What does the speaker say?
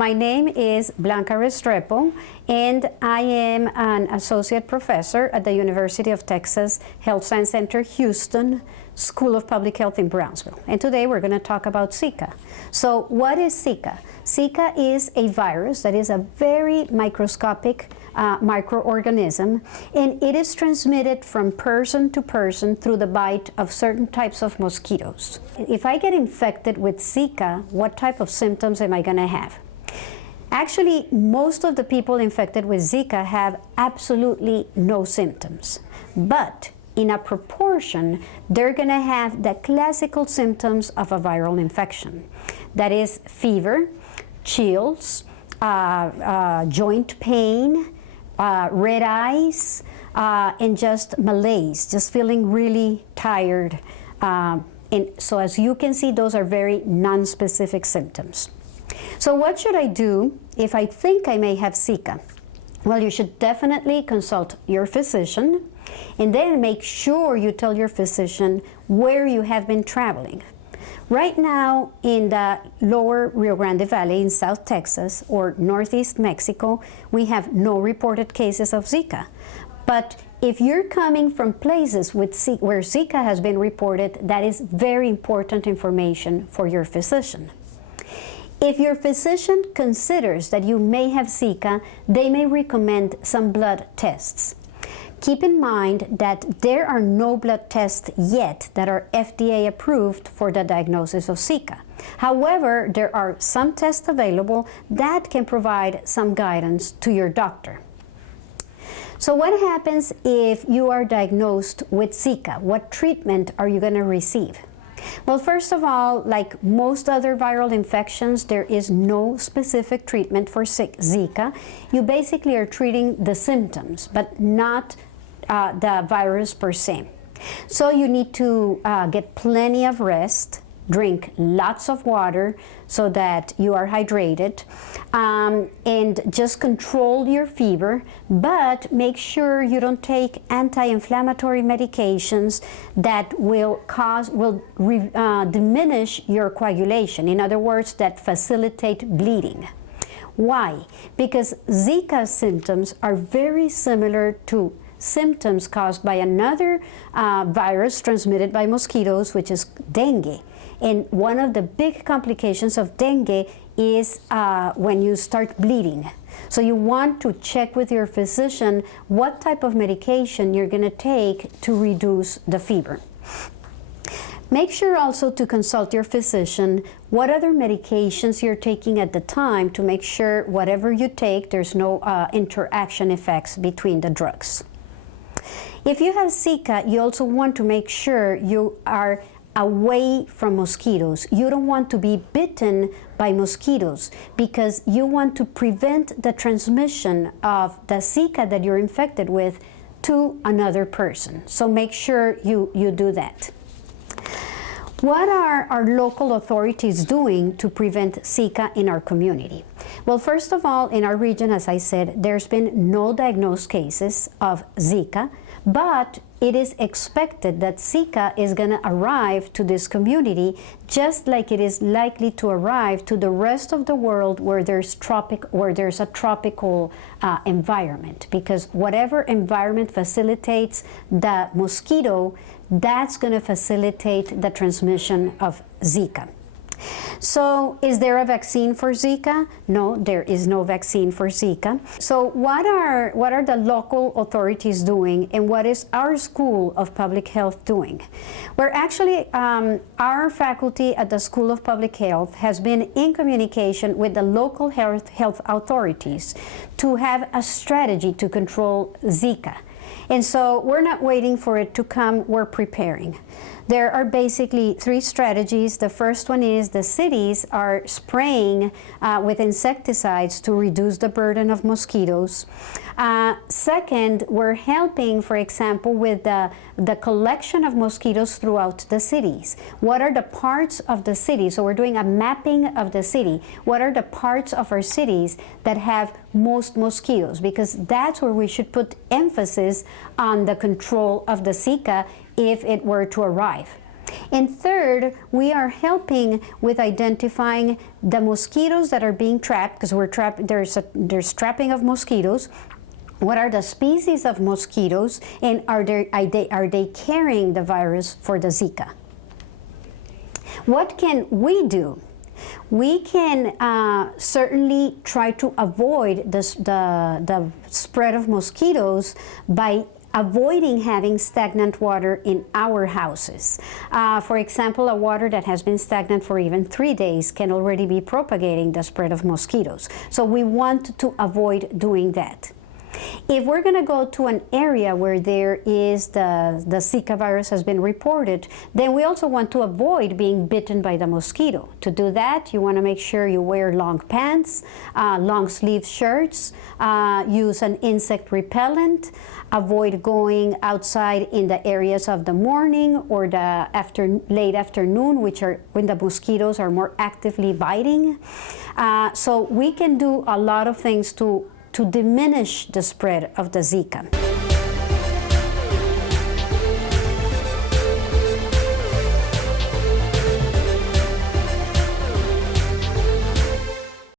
my name is Blanca Restrepo, and I am an associate professor at the University of Texas Health Science Center, Houston, School of Public Health in Brownsville. And today we're going to talk about Zika. So what is Zika? Zika is a virus that is a very microscopic microorganism, and it is transmitted from person to person through the bite of certain types of mosquitoes. If I get infected with Zika, what type of symptoms am I going to have? Actually, most of the people infected with Zika have absolutely no symptoms, but in a proportion, they're going to have the classical symptoms of a viral infection. That is fever, chills, joint pain, red eyes, and just malaise, just feeling really tired. And so as you can see, those are very non-specific symptoms. So what should I do if I think I may have Zika? Well, you should definitely consult your physician, and then make sure you tell your physician where you have been traveling. Right now, in the lower Rio Grande Valley in South Texas or Northeast Mexico, we have no reported cases of Zika. But if you're coming from places where Zika has been reported, that is very important information for your physician. If your physician considers that you may have Zika, they may recommend some blood tests. Keep in mind that there are no blood tests yet that are FDA approved for the diagnosis of Zika. However, there are some tests available that can provide some guidance to your doctor. So what happens if you are diagnosed with Zika? What treatment are you going to receive? Well, first of all, like most other viral infections, there is no specific treatment for Zika. You basically are treating the symptoms, but not the virus per se. So you need to get plenty of rest, drink lots of water so that you are hydrated, and just control your fever, but make sure you don't take anti-inflammatory medications that will diminish your coagulation. In other words, that facilitate bleeding. Why? Because Zika symptoms are very similar to symptoms caused by another virus transmitted by mosquitoes, which is dengue. And one of the big complications of dengue is when you start bleeding. So you want to check with your physician what type of medication you're going to take to reduce the fever. Make sure also to consult your physician what other medications you're taking at the time to make sure whatever you take, there's no interaction effects between the drugs. If you have Zika, you also want to make sure you are away from mosquitoes. You don't want to be bitten by mosquitoes because you want to prevent the transmission of the Zika that you're infected with to another person. So make sure you do that. What are our local authorities doing to prevent Zika in our community? Well, first of all, in our region, as I said, there's been no diagnosed cases of Zika, but it is expected that Zika is going to arrive to this community just like it is likely to arrive to the rest of the world where there's a tropical environment, because whatever environment facilitates the mosquito, that's going to facilitate the transmission of Zika. So, is there a vaccine for Zika? No, there is no vaccine for Zika. So what are the local authorities doing, and what is our School of Public Health doing? We're actually, our faculty at the School of Public Health has been in communication with the local health authorities to have a strategy to control Zika. And so we're not waiting for it to come, we're preparing. There are basically three strategies. The first one is the cities are spraying with insecticides to reduce the burden of mosquitoes. Second, we're helping, for example, with the collection of mosquitoes throughout the cities. What are the parts of the city? So we're doing a mapping of the city. What are the parts of our cities that have most mosquitoes? Because that's where we should put emphasis on the control of the Zika if it were to arrive. And third, we are helping with identifying the mosquitoes that are being trapped, because there's trapping of mosquitoes. What are the species of mosquitoes, and are they carrying the virus for the Zika? What can we do? We can certainly try to avoid the spread of mosquitoes by avoiding having stagnant water in our houses. For example, a water that has been stagnant for even 3 days can already be propagating the spread of mosquitoes. So we want to avoid doing that. If we're going to go to an area where there is the Zika virus has been reported, then we also want to avoid being bitten by the mosquito. To do that, you want to make sure you wear long pants, long sleeve shirts, use an insect repellent, avoid going outside in the areas of the morning or the late afternoon, which are when the mosquitoes are more actively biting. So we can do a lot of things to diminish the spread of the Zika.